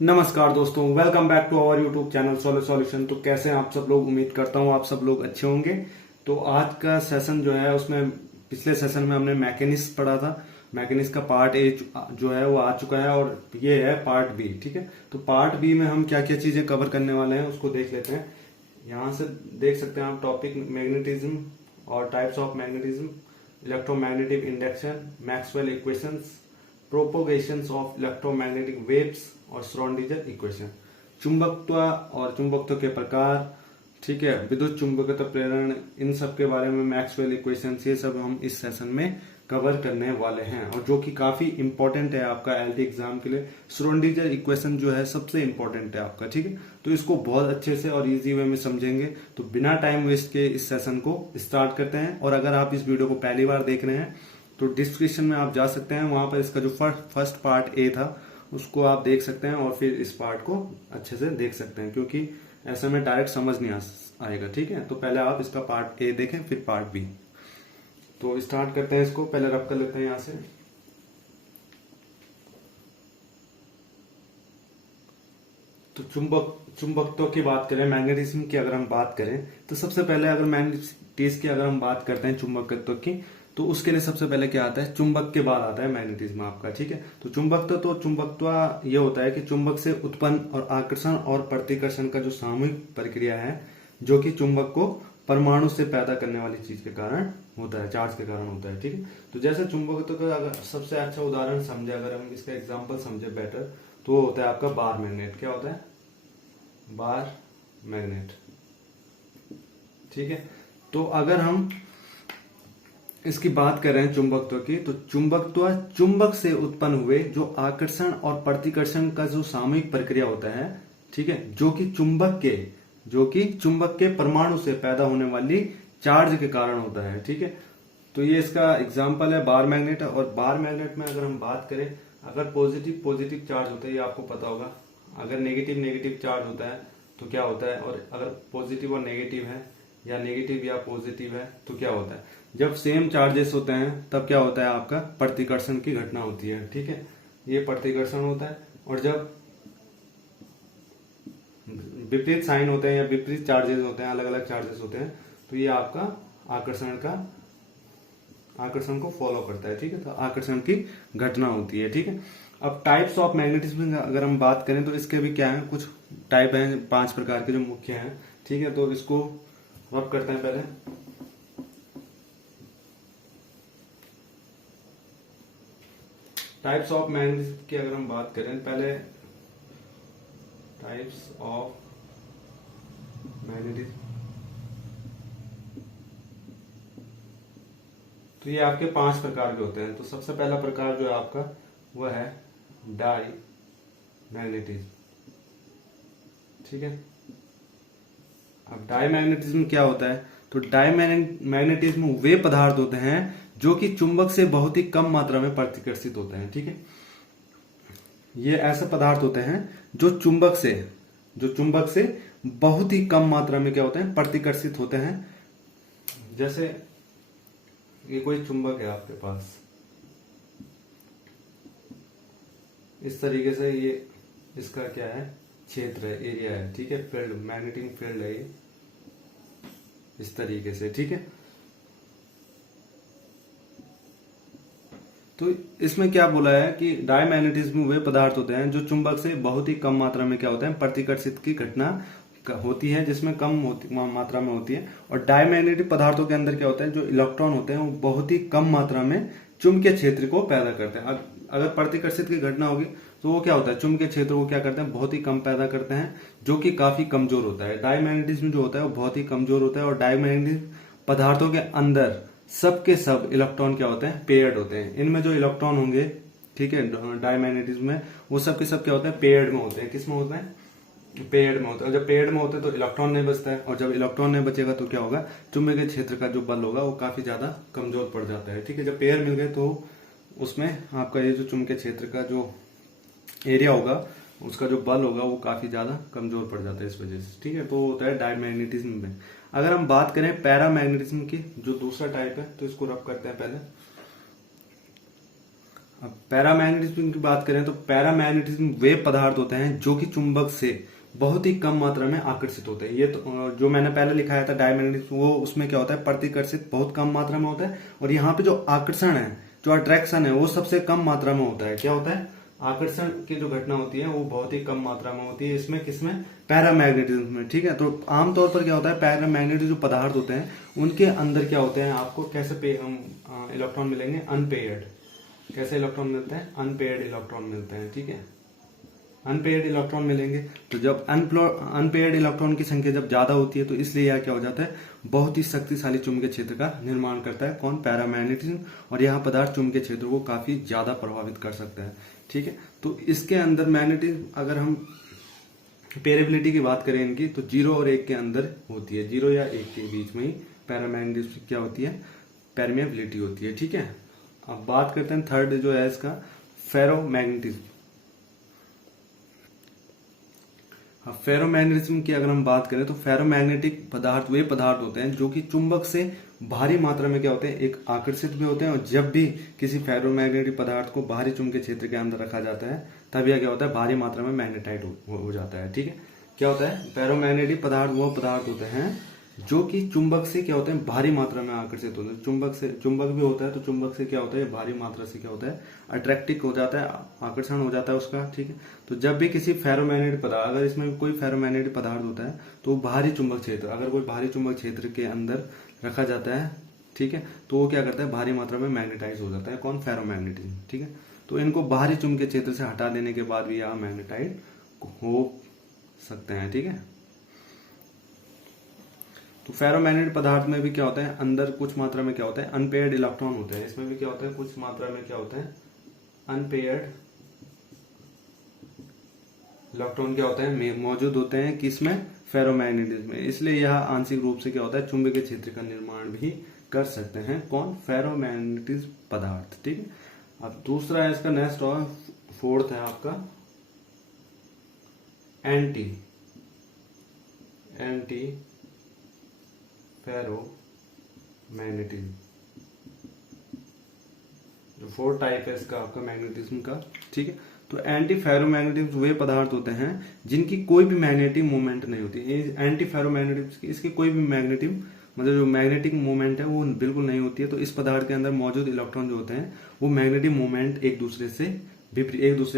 नमस्कार दोस्तों, welcome back to our YouTube channel solar solution. तो कैसे हैं आप सब लोग? उम्मीद करता हूं आप सब लोग अच्छे होंगे। तो आज का सेशन जो है उसमें पिछले सेशन में हमने मैकेनिक्स पढ़ा था। मैकेनिक्स का पार्ट ए जो है वो आ चुका है और ये है पार्ट बी। ठीक है, तो पार्ट बी में हम क्या क्या चीजें कवर करने वाले हैं उसको देख लेते हैं। यहाँ से देख सकते हैं आप टॉपिक मैग्नेटिज्म और types of magnetism, electromagnetic induction, Maxwell equations, propagations of electromagnetic waves और श्रोडिंगर इक्वेशन, चुंबकत्व और चुंबकत्व के प्रकार, ठीक है, विद्युत चुंबकत्व प्रेरण, इन सब के बारे में मैक्सवेल इक्वेशंस, ये सब हम इस सेशन में कवर करने वाले हैं और जो कि काफी इंपॉर्टेंट है आपका एलटी एग्जाम के लिए। श्रोडिंगर इक्वेशन जो है सबसे इंपॉर्टेंट है आपका। ठीक है, तो इसको बहुत अच्छे से और इजी वे में समझेंगे। तो बिना टाइम वेस्ट के इस सेशन को स्टार्ट करते हैं। और अगर आप इस वीडियो को पहली बार देख रहे हैं तो डिस्क्रिप्शन में आप जा सकते हैं, वहां पर इसका जो फर्स्ट पार्ट ए था उसको आप देख सकते हैं और फिर इस पार्ट को अच्छे से देख सकते हैं, क्योंकि ऐसे में डायरेक्ट समझ नहीं आएगा। ठीक है, तो पहले आप इसका पार्ट ए देखें फिर पार्ट बी। तो स्टार्ट करते हैं इसको, पहले रब कर लेते हैं यहां से। तो चुंबकत्व की बात करें, मैग्नेटिज्म की अगर हम बात करें तो सबसे पहले अगर मैग्नेटिज्म की अगर हम बात करते हैं चुंबकत्व की, तो उसके लिए सबसे पहले क्या आता है? चुंबक के बाद आता है मैग्नेटिज्म आपका। ठीक है, तो चुंबकत्व ये होता है कि चुंबक से उत्पन्न और आकर्षण और प्रतिकर्षण का जो सामूहिक प्रक्रिया है, जो कि चुंबक को परमाणु से पैदा करने वाली चीज के कारण होता है, चार्ज के कारण होता है। ठीक है, तो जैसे चुंबकत्व का अगर सबसे अच्छा उदाहरण समझे, अगर हम इसका एग्जाम्पल समझे बेटर, तो वो होता है आपका बार मैग्नेट। क्या होता है? Bar magnet. ठीक है, तो अगर हम इसकी बात कर रहे हैं चुंबकत्व की, तो चुंबकत्व चुंबक से उत्पन्न हुए जो आकर्षण और प्रतिकर्षण का जो सामूहिक प्रक्रिया होता है, ठीक है, जो कि चुंबक के परमाणु से पैदा होने वाली चार्ज के कारण होता है। ठीक है, तो ये इसका एग्जाम्पल है बार मैग्नेट। और बार मैग्नेट में अगर हम बात करें, अगर पॉजिटिव चार्ज होता है, ये आपको पता होगा। अगर नेगेटिव चार्ज होता है तो क्या होता है, और अगर पॉजिटिव और नेगेटिव है या नेगेटिव या पॉजिटिव है तो क्या होता है? जब सेम चार्जेस होते हैं तब क्या होता है? आपका प्रतिकर्षण की घटना होती है। ठीक है, ये प्रतिकर्षण होता है। और जब विपरीत साइन होते हैं या विपरीत चार्जेस होते हैं, अलग अलग चार्जेस होते हैं, तो ये आपका आकर्षण को फॉलो करता है। ठीक है, तो आकर्षण की घटना होती है। ठीक है, अब टाइप्स ऑफ मैग्नेटिज्म अगर हम बात करें तो इसके भी क्या है, कुछ टाइप हैं, 5 प्रकार के जो मुख्य हैं। ठीक है, तो इसको रब करते हैं पहले। टाइप्स ऑफ मैग्नेटिज्म की अगर हम बात करें, पहले टाइप्स ऑफ मैग्नेटिज्म, तो ये आपके 5 प्रकार के होते हैं। तो सबसे पहला प्रकार जो है आपका वह है डाई मैग्नेटिज्म। ठीक है, अब डाई मैग्नेटिज्म क्या होता है? तो डाई मैग्नेटिज्म वे पदार्थ होते हैं जो कि चुंबक से बहुत ही कम मात्रा में प्रतिकर्षित होते हैं। ठीक है, ये ऐसे पदार्थ होते हैं जो चुंबक से बहुत ही कम मात्रा में क्या होते हैं? प्रतिकर्षित होते हैं। जैसे ये कोई चुंबक है आपके पास, इस तरीके से, ये इसका क्या है? क्षेत्र है, एरिया है। ठीक है, फील्ड, मैग्नेटिक फील्ड है ये, इस तरीके से। ठीक है, तो इसमें क्या बोला है कि डायमैग्नेटिज्म वे पदार्थ होते हैं जो चुंबक से बहुत ही कम मात्रा में क्या होते हैं? प्रतिकर्षित की घटना होती है, जिसमें कम मात्रा में होती है। और डायमैग्नेटिक पदार्थों के अंदर क्या होता है? जो इलेक्ट्रॉन होते हैं वो बहुत ही कम मात्रा में चुंबकीय क्षेत्र को पैदा करते हैं। अगर प्रतिकर्षित की घटना होगी तो वो क्या होता है? चुंबकीय क्षेत्र को क्या करते हैं? बहुत ही कम पैदा करते हैं, जो कि काफी कमजोर होता है। डायमैग्नेटिज्म जो होता है वो बहुत ही कमजोर होता है। और डायमैग्नेटिक पदार्थों के अंदर सब के सब इलेक्ट्रॉन क्या होते हैं? पेयर्ड होते हैं। इनमें जो इलेक्ट्रॉन होंगे, ठीक है, डायमैग्नेटिज्म में, वो सब के सब क्या होते हैं? पेयर्ड में होते हैं। किस में होते हैं? पेयर्ड में होते हैं। जब पेयर्ड में होते हैं तो इलेक्ट्रॉन नहीं बचता है, और जब इलेक्ट्रॉन नहीं बचेगा तो क्या होगा? चुंबकीय क्षेत्र का जो बल होगा वो काफी ज्यादा कमजोर पड़ जाता है। ठीक है, जब पेयर मिल गए तो उसमें आपका ये जो चुंबकीय क्षेत्र का जो एरिया होगा, उसका जो बल होगा वो काफी ज्यादा कमजोर पड़ जाता है इस वजह से। ठीक है, तो होता है डायमैग्नेटिज्म में। अगर हम बात करें पैरामैग्नेटिज्म की, जो दूसरा टाइप है, तो इसको रब करते हैं पहले। अब पैरामैग्नेटिज्म की बात करें तो पैरामैग्नेटिज्म वे पदार्थ होते हैं जो कि चुंबक से बहुत ही कम मात्रा में आकर्षित होते हैं। ये तो जो मैंने पहले लिखाया था डायमैग्नेटिज्म, वो उसमें क्या होता है, प्रतिकर्षित बहुत कम मात्रा में होता है, और यहाँ पे जो आकर्षण है, जो अट्रैक्शन है, वो सबसे कम मात्रा में होता है। क्या होता है, आकर्षण की जो घटना होती है वो बहुत ही कम मात्रा में होती है इसमें, किसमें, पैरामैग्नेटिज्म में। ठीक है, तो आमतौर पर क्या होता है, पैरामैग्नेटिक जो पदार्थ होते हैं उनके अंदर क्या होते हैं, आपको कैसे इलेक्ट्रॉन मिलेंगे, अनपेयर्ड। कैसे इलेक्ट्रॉन मिलते हैं, अनपेयर्ड इलेक्ट्रॉन मिलते हैं। ठीक है, अनपेयर्ड इलेक्ट्रॉन मिलेंगे। तो जब अनपेयर्ड इलेक्ट्रॉन की संख्या जब ज्यादा होती है तो इसलिए यह क्या हो जाता है, बहुत ही शक्तिशाली चुंबकीय क्षेत्र का निर्माण करता है। कौन, पैरामैग्नेटिज्म। और यह पदार्थ चुंबकीय क्षेत्र को काफी ज्यादा प्रभावित कर सकता है। ठीक है, तो इसके अंदर मैग्नेटिज्म, अगर हम पेरेबिलिटी की बात करें इनकी, तो 0 और 1 के अंदर होती है, 0 या 1 के बीच में ही पैरामैग्नेटिज्म क्या होती है, परमेबिलिटी होती है। ठीक है, अब बात करते हैं थर्ड जो है इसका, फेरोमैग्नेटिज्म। अब फेरोमैग्नेटिज्म की अगर हम बात करें तो फेरोमैग्नेटिक पदार्थ वे पदार्थ होते हैं जो कि चुंबक से भारी मात्रा में क्या होते हैं, एक आकर्षित भी होते हैं, और जब भी किसी फेरोमैग्नेटिक पदार्थ को बाहरी चुंबकीय क्षेत्र के अंदर रखा जाता है तब यह क्या होता है, भारी मात्रा में मैग्नेटाइट हो जाता है। ठीक है, क्या होता है, फेरोमैग्नेटिक पदार्थ वो पदार्थ होते हैं जो कि चुंबक से क्या होते हैं, भारी मात्रा में आकर्षित होते हैं। चुंबक भी होता है, तो चुंबक से क्या होता है, भारी मात्रा से क्या होता है, अट्रैक्टिव हो जाता है, आकर्षण हो जाता है उसका। ठीक है, तो जब भी किसी फेरोमैग्नेटिक पदार्थ, अगर इसमें कोई फेरोमैग्नेटिक पदार्थ होता है तो भारी चुंबक क्षेत्र, अगर कोई भारी चुंबक क्षेत्र के अंदर रखा जाता है, ठीक है, तो वो क्या करता है, भारी मात्रा में मैग्नेटाइज हो जाता है। कौन, फेरोमैग्नेटिज्म। ठीक है, तो इनको बाहरी चुंबकीय क्षेत्र से हटा देने के बाद भी यह मैग्नेटाइट हो सकते हैं। ठीक है, तो फेरोमैग्नेटिक पदार्थ में भी क्या होता है, अंदर कुछ मात्रा में क्या होता है, अनपेयर्ड इलेक्ट्रॉन होते हैं। इसमें भी क्या होता है, कुछ मात्रा में क्या होता है, अनपेयर्ड इलेक्ट्रॉन क्या होते हैं, मौजूद होते हैं किसमें, फेरोमैग्नेटिज्म में। इसलिए यह आंशिक रूप से क्या होता है, चुंबकीय क्षेत्र का निर्माण भी कर सकते हैं। कौन, फेरोमैग्नेटिक पदार्थ। ठीक है, अब दूसरा है इसका, नेक्स्ट और फोर्थ है आपका एंटी फेरोमैग्नेटिज्म। जो फोर्थ टाइप है इसका आपका मैग्नेटिज्म का। ठीक है, तो एंटी फेरोमैग्नेटिज्म वे पदार्थ होते हैं जिनकी कोई भी मैग्नेटिक मूवमेंट नहीं होती। एंटी फेरोमैग्नेटिज्म इसकी कोई भी मैग्नेटिक, मतलब जो मैग्नेटिक मूवमेंट है वो बिल्कुल नहीं होती है। तो इस पदार्थ के अंदर मौजूद इलेक्ट्रॉन जो होते हैं वो मैग्नेटिक मूवमेंट एक दूसरे के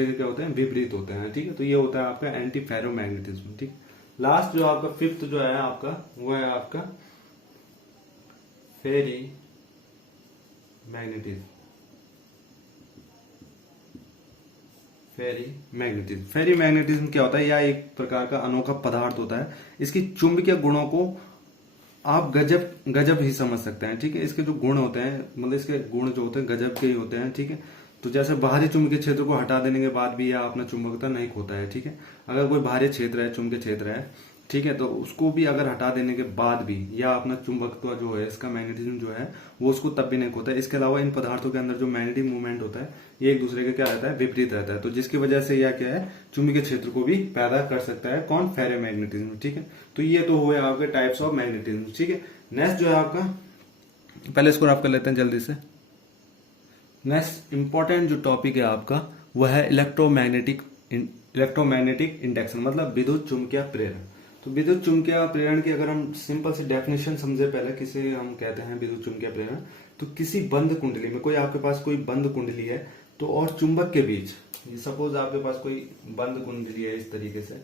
क्या होते हैं, विपरीत होते हैं। ठीक है, तो ये होता है आपका एंटी फेरोमैग्नेटिज्म। ठीक, लास्ट जो आपका फिफ्थ जो है आपका, वो है आपका फेरी मैग्नेटिज्म। फेरी मैग्नेटिज्म क्या होता है, यह एक प्रकार का अनोखा पदार्थ होता है। इसकी चुंबकीय गुणों को आप गजब ही समझ सकते हैं। ठीक है, इसके जो गुण होते हैं, मतलब इसके गुण जो होते हैं गजब के ही होते हैं। ठीक है, तो जैसे बाहरी चुंबकीय क्षेत्र को हटा देने के बाद भी यह अपना चुंबकता नहीं खोता है। ठीक है, अगर कोई बाहरी क्षेत्र है, चुंबकीय क्षेत्र है, ठीक है, तो उसको भी अगर हटा देने के बाद भी या अपना चुंबकत्व जो है, इसका मैग्नेटिज्म जो है वो उसको तब भी नहीं खोता है। इसके अलावा इन पदार्थों के अंदर जो मैग्नेटिक मूवमेंट होता है ये एक दूसरे के क्या रहता है, विपरीत रहता है। तो जिसकी वजह से यह क्या है, चुंबकीय क्षेत्र को भी पैदा कर सकता है। कौन, फेरोमैग्नेटिज्म। ठीक है, तो ये तो हुए आपके टाइप्स ऑफ मैग्नेटिज्म। ठीक है, नेक्स्ट जो है आपका, पहले इसको आप कर लेते हैं जल्दी से। नेक्स्ट इंपॉर्टेंट जो टॉपिक है आपका वह है इलेक्ट्रोमैग्नेटिक इंडक्शन, मतलब विद्युत चुंबकीय प्रेरण। तो विद्युत चुंबकीय प्रेरण की अगर हम सिंपल सी डेफिनेशन समझे पहले, किसे हम कहते हैं विद्युत चुंबकीय प्रेरण, तो किसी बंद कुंडली में, कोई आपके पास कोई बंद कुंडली है तो और चुंबक के बीच, सपोज आपके पास कोई बंद कुंडली है इस तरीके से,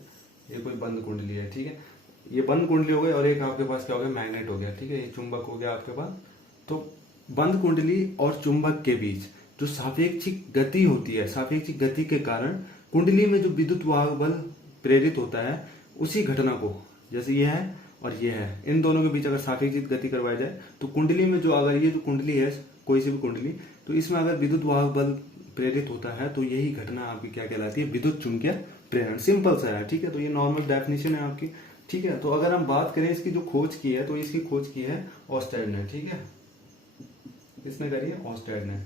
ये कोई बंद कुंडली है। ठीक है, ये बंद कुंडली हो गई और एक आपके पास क्या हो गया, मैग्नेट हो गया। ठीक है, ये चुंबक हो गया आपके पास। तो बंद कुंडली और चुंबक के बीच जो सापेक्षिक गति होती है, सापेक्षिक गति के कारण कुंडली में जो विद्युत वाहक बल प्रेरित होता है, उसी घटना को, जैसे ये है और ये है, इन दोनों के बीच अगर सापेक्षिक गति करवाई जाए तो कुंडली में जो, अगर ये जो कुंडली है कोई सी भी कुंडली, तो इसमें अगर विद्युत वाहक बल प्रेरित होता है तो यही घटना आपकी क्या कहलाती है, विद्युत चुंबकीय प्रेरण। सिंपल सा है। ठीक है, तो ये नॉर्मल डेफिनेशन है आपकी। ठीक है, तो अगर हम बात करें इसकी जो खोज की है, तो इसकी खोज की है ऑस्टेड ने। ठीक है, किसने करी है, ऑस्टेड ने।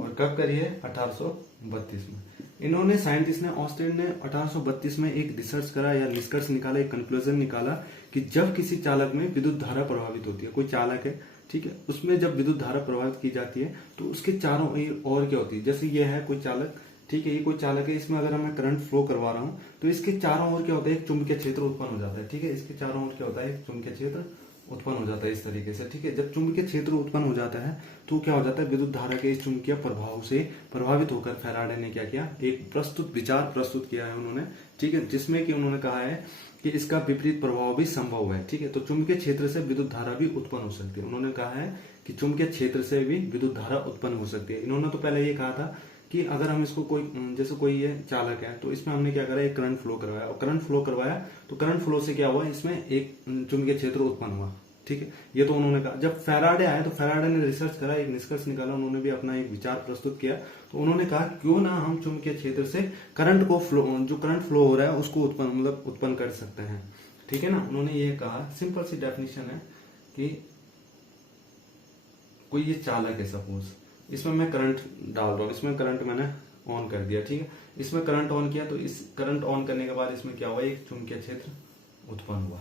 और कब करी है, 1832 में। इन्होंने, साइंटिस्ट ने, ऑस्टेड ने 1832 में एक रिसर्च करा या निष्कर्ष निकाला, एक कंक्लूजन निकाला कि जब किसी चालक में विद्युत धारा प्रभावित होती है, कोई चालक है, ठीक है, उसमें जब विद्युत धारा प्रवाहित की जाती है तो उसके चारों ओर क्या होती है, जैसे ये है कोई चालक, ठीक है, ये कोई चालक है, इसमें अगर मैं करंट फ्लो करवा रहा हूँ तो इसके चारों ओर क्या होता है, एक चुंबकीय क्षेत्र उत्पन्न हो जाता है। ठीक है, इसके चारों ओर क्या होता है, एक चुंबकीय क्षेत्र उत्पन्न हो जाता है इस तरीके से। ठीक है, जब चुंबकीय क्षेत्र उत्पन्न हो जाता है तो क्या हो जाता है, विद्युत धारा के इस चुंबकीय प्रभाव से प्रभावित होकर फैराडे ने क्या किया, एक विचार प्रस्तुत किया है उन्होंने। ठीक है, जिसमें कि उन्होंने कहा है कि इसका विपरीत प्रभाव भी संभव है। ठीक है, तो चुंबकीय क्षेत्र से विद्युत धारा भी उत्पन्न हो सकती है। उन्होंने कहा है कि चुंबकीय क्षेत्र से भी विद्युत धारा उत्पन्न हो सकती है। इन्होंने तो पहले ये कहा था कि अगर हम इसको कोई, जैसे कोई ये चालक है तो इसमें हमने क्या करा, एक करंट फ्लो करवाया, और करंट फ्लो करवाया तो करंट फ्लो से क्या हुआ, इसमें एक चुंबकीय क्षेत्र उत्पन्न हुआ। ठीक है, ये तो उन्होंने कहा। जब फैराडे आए तो फैराडे ने रिसर्च करा, एक निष्कर्ष निकाला, उन्होंने भी अपना एक विचार प्रस्तुत किया। तो उन्होंने कहा क्यों ना हम चुंबकीय क्षेत्र से करंट को फ्लो, जो करंट फ्लो हो रहा है उसको उत्पन्न कर सकते हैं। ठीक है ना, उन्होंने ये कहा, सिंपल सी डेफिनेशन है कि कोई ये चालक है, सपोज इसमें मैं करंट डाल रहा हूँ, इसमें करंट मैंने ऑन कर दिया। ठीक है, इसमें करंट ऑन किया तो इस करंट ऑन करने के बाद इसमें क्या हुआ, एक चुंबकीय क्षेत्र उत्पन्न हुआ।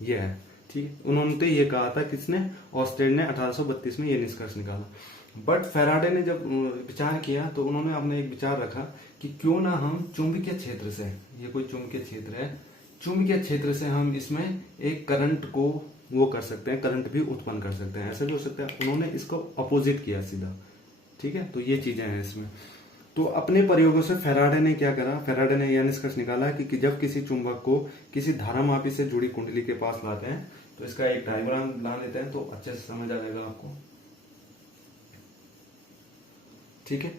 ये है। ठीक है, उन्होंने तो ये कहा था, किसने, ऑस्टेड ने 1832 में ये निष्कर्ष निकाला। बट फैराडे ने जब विचार किया तो उन्होंने अपने एक विचार रखा कि क्यों ना हम चुंबकीय क्षेत्र से, ये कोई चुंबकीय क्षेत्र है, चुंबकीय क्षेत्र से हम इसमें एक करंट को वो कर सकते हैं, करंट भी उत्पन्न कर सकते हैं, ऐसा भी हो सकता है। उन्होंने इसको अपोजिट किया सीधा। ठीक है, तो ये चीजें हैं इसमें। तो अपने प्रयोगों से फैराडे ने क्या करा, फैराडे ने यह निष्कर्ष निकाला कि जब किसी चुंबक को किसी धारामापी से जुड़ी कुंडली के पास लाते हैं, तो इसका एक डायग्राम बना लेते हैं तो अच्छे से समझ आ जाएगा आपको। ठीक है,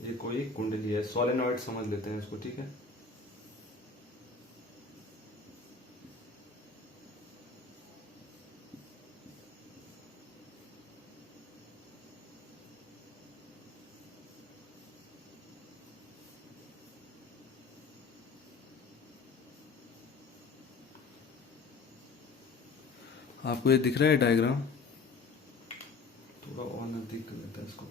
ये कोई कुंडली है, सोलेनॉइड समझ लेते हैं इसको। ठीक है, आपको ये दिख रहा है डायग्राम, थोड़ा और नजदीक कर लेता है इसको।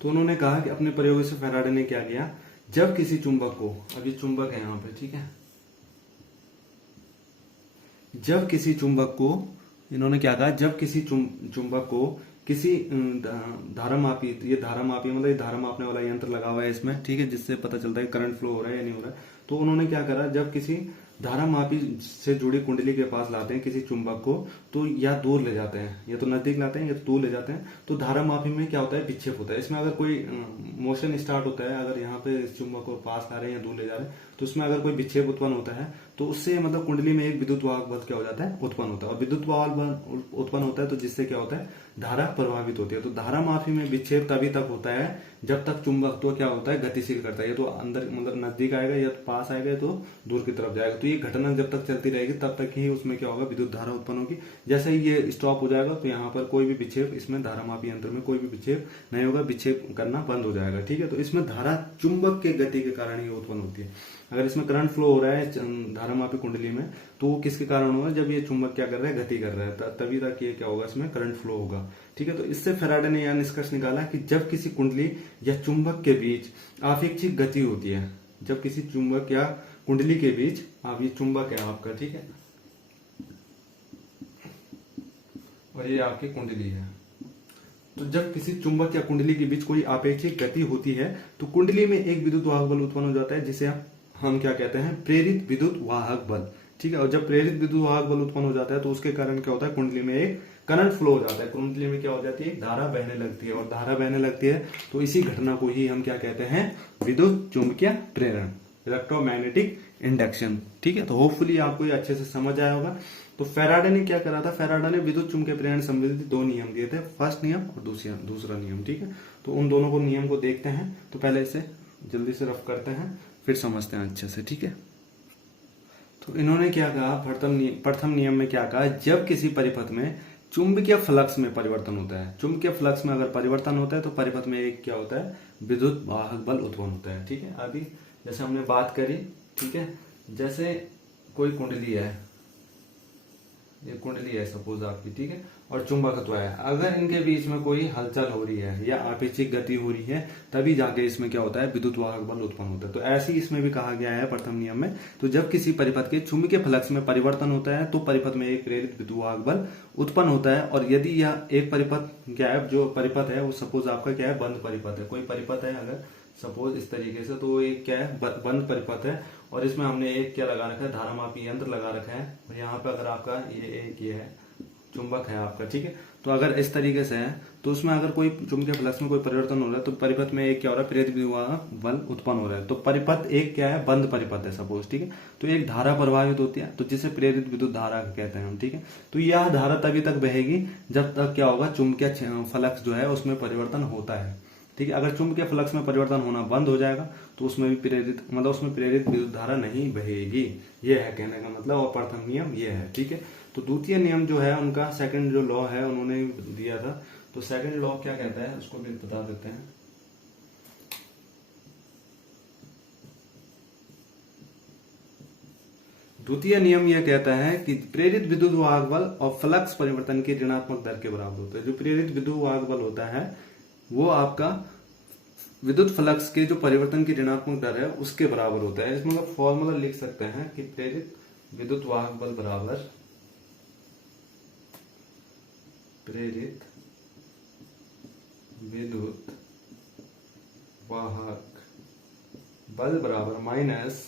तो उन्होंने कहा कि अपने प्रयोग से फैराडे ने क्या किया, जब किसी चुंबक को, अभी चुंबक है यहां पे, ठीक है, जब किसी चुंबक को, इन्होंने क्या कहा, जब किसी चुंबक को किसी धारामापी, ये धारामापी मतलब ये धारा मापने वाला यंत्र लगा हुआ है इसमें, ठीक है, जिससे पता चलता है करंट फ्लो हो रहा है या नहीं हो रहा है। तो उन्होंने क्या करा, जब किसी धारामापी से जुड़ी कुंडली के पास लाते हैं किसी चुंबक को, तो या दूर ले जाते हैं, या तो नजदीक लाते हैं या तो दूर ले जाते हैं, तो धारामापी में क्या होता है, विक्षेप होता है। इसमें अगर कोई मोशन स्टार्ट होता है, अगर यहाँ पे इस चुंबक को पास ला रहे हैं या दूर ले जा रहे हैं, तो उसमें अगर कोई विक्षेप उत्पन्न होता है तो उससे मतलब कुंडली में एक विद्युत वाहक बल क्या हो जाता है, उत्पन्न होता है। और विद्युत वाहक बल उत्पन्न होता है तो जिससे क्या होता है, धारा प्रभावित होती है। तो धारामापी में विक्षेप तभी तक होता है जब तक चुंबक तो क्या होता है, गतिशील करता है, या तो अंदर मतलब नजदीक आएगा या तो पास आएगा या तो दूर की तरफ जाएगा। तो ये घटना जब तक चलती रहेगी तब तक ही उसमें क्या होगा, विद्युत धारा उत्पन्न होगी। जैसे ही ये स्टॉप हो जाएगा तो यहाँ पर कोई भी विक्षेप, इसमें धारामापी यंत्र में कोई भी विक्षेप नहीं होगा, विक्षेप करना बंद हो जाएगा। ठीक है, तो इसमें धारा चुंबक के गति के कारण ही उत्पन्न होती है। अगर इसमें करंट फ्लो हो रहा है धारामापी कुंडली में, तो वो किसके कारण होगा, जब ये चुंबक क्या कर रहा है, गति कर रहा है, तभी तक ये क्या होगा, इसमें करंट फ्लो होगा। ठीक है, तो इससे फैराडे ने यह निष्कर्ष निकाला कि जब किसी कुंडली या चुंबक के बीच आपेक्षिक गति होती है, जब किसी चुंबक या कुंडली के बीच, आप ये चुंबक है आपका, ठीक है, और ये आपकी कुंडली है, तो जब किसी चुंबक या कुंडली के बीच कोई आपेक्षिक गति होती है तो कुंडली में एक विद्युत वाहक बल उत्पन्न हो जाता है, जिसे हम क्या कहते हैं, प्रेरित विद्युत वाहक बल। ठीक है, और जब प्रेरित विद्युत वाहक बल उत्पन्न हो जाता है तो उसके कारण क्या होता है, कुंडली में एक करंट फ्लो हो जाता है, कुंडली में क्या हो जाती है, धारा बहने लगती है, और धारा बहने लगती है तो इसी घटना को ही हम क्या कहते हैं, विद्युत चुंबकीय प्रेरण, इलेक्ट्रोमैग्नेटिक इंडक्शन। ठीक है, तो होपफुली आपको ये अच्छे से समझ आया होगा। तो फैराडे ने क्या करा था, फैराडे ने विद्युत चुंबकीय प्रेरण संबंधी दो नियम दिए थे, फर्स्ट नियम और दूसरा नियम। ठीक है, तो उन दोनों को नियम को देखते हैं। तो पहले इसे जल्दी से रफ करते हैं, फिर समझते हैं अच्छे से। ठीक है, तो इन्होंने क्या कहा, प्रथम नियम में क्या कहा, जब किसी परिपथ में चुंबकीय फ्लक्स में परिवर्तन होता है, चुंबकीय फ्लक्स में अगर परिवर्तन होता है तो परिपथ में एक क्या होता है, विद्युत वाहक बल उत्पन्न होता है। ठीक है, अभी जैसे हमने बात करी, ठीक है, जैसे कोई कुंडली है, ये कुंडली है सपोज आपकी, ठीक है, और चुंबकत्व है, अगर इनके बीच में कोई हलचल हो रही है या आपेक्षिक गति हो रही है तभी जाके इसमें क्या होता है, विद्युत वाहक बल उत्पन्न होता है। तो ऐसे ही इसमें भी कहा गया है प्रथम नियम में, तो जब किसी परिपथ के चुंबकीय फ्लक्स में परिवर्तन होता है तो परिपथ में एक प्रेरित विद्युत वाहक बल उत्पन्न होता है। और यदि यह एक परिपथ क्या है, जो परिपथ है वो सपोज आपका क्या है, बंद परिपथ है, कोई परिपथ है अगर सपोज इस तरीके से, तो एक क्या है, बंद परिपथ है, और इसमें हमने एक क्या लगा रखा है, धारामापी यंत्र लगा रखा है, और यहाँ पे अगर आपका ये है चुंबक है आपका, ठीक है। तो अगर इस तरीके से है तो उसमें अगर कोई चुंबकीय फ्लक्स में कोई परिवर्तन हो रहा है तो परिपथ में एक क्या हो रहा है, प्रेरित विद्युत वाहक बल उत्पन्न हो रहा है। तो परिपथ एक क्या है, बंद परिपथ है सपोज, ठीक है। तो एक धारा प्रवाहित होती है तो जिसे प्रेरित विद्युत धारा कहते हैं हम, ठीक है। तो यह धारा तभी तक बहेगी जब तक क्या होगा, चुंबकीय फ्लक्स जो है उसमें परिवर्तन होता है, ठीक है। अगर चुंबकीय फ्लक्स में परिवर्तन होना बंद हो जाएगा तो उसमें भी उसमें प्रेरित विद्युत धारा नहीं बहेगी, ये है कहने का मतलब। और प्रथम नियम ये है, ठीक है। तो द्वितीय नियम जो है उनका सेकंड जो लॉ है उन्होंने दिया था, तो सेकंड लॉ क्या कहता है उसको भी बता देते हैं। द्वितीय नियम यह कहता है कि प्रेरित विद्युत वाहक बल और फ्लक्स परिवर्तन के ऋणात्मक दर के बराबर होता है। जो प्रेरित विद्युत वाहक बल होता है वो आपका विद्युत फ्लक्स के जो परिवर्तन की ऋणात्मक दर है उसके बराबर होता है। इसमें हम फॉर्मूला लिख सकते हैं कि प्रेरित विद्युत वाहक बल बराबर प्रेरित विद्युत वाहक बल बराबर माइनस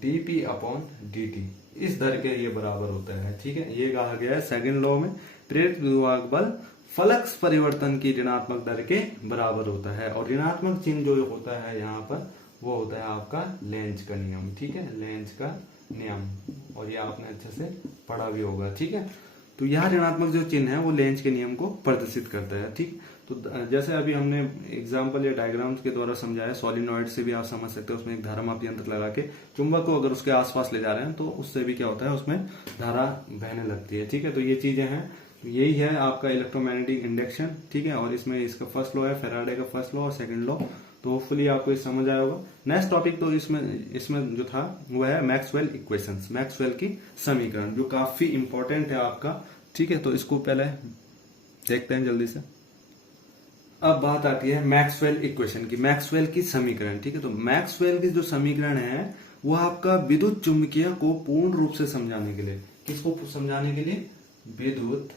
dp अपॉन dt, इस दर के ये बराबर होता है, ठीक है। ये कहा गया है सेकंड लॉ में, प्रेरित विद्युत वाहक बल फ्लक्स परिवर्तन की ऋणात्मक दर के बराबर होता है। और ऋणात्मक चिन्ह जो होता है यहाँ पर वो होता है आपका लेंज का नियम, ठीक है, लेंज का नियम, और ये आपने अच्छे से पढ़ा भी होगा, ठीक है। तो यह ऋणात्मक जो चिन्ह है वो लेंज के नियम को प्रदर्शित करता है, ठीक। तो जैसे अभी हमने एग्जाम्पल या डायग्राम्स के द्वारा समझाया, सॉलिनॉइड से भी आप समझ सकते हैं, उसमें एक धारामापी यंत्र लगा के चुंबक को अगर उसके आसपास ले जा रहे हैं तो उससे भी क्या होता है, उसमें धारा बहने लगती है, ठीक है। तो ये चीजें हैं, यही है आपका इलेक्ट्रोमैग्नेटिक इंडक्शन, ठीक है। और इसमें इसका फर्स्ट लॉ है फैराडे का फर्स्ट लॉ और सेकंड लॉ, तो होपफुली आपको ये समझ आया होगा। नेक्स्ट टॉपिक तो इसमें जो था वो है मैक्सवेल इक्वेशंस, मैक्सवेल की समीकरण, जो काफी इंपॉर्टेंट है आपका, ठीक है। तो इसको पहले देखते हैं जल्दी से। अब बात आती है मैक्सवेल इक्वेशन की, मैक्सवेल की समीकरण, ठीक है। तो मैक्सवेल की जो समीकरण है वो आपका विद्युत चुंबकीय को पूर्ण रूप से समझाने के लिए, किसको समझाने के लिए, विद्युत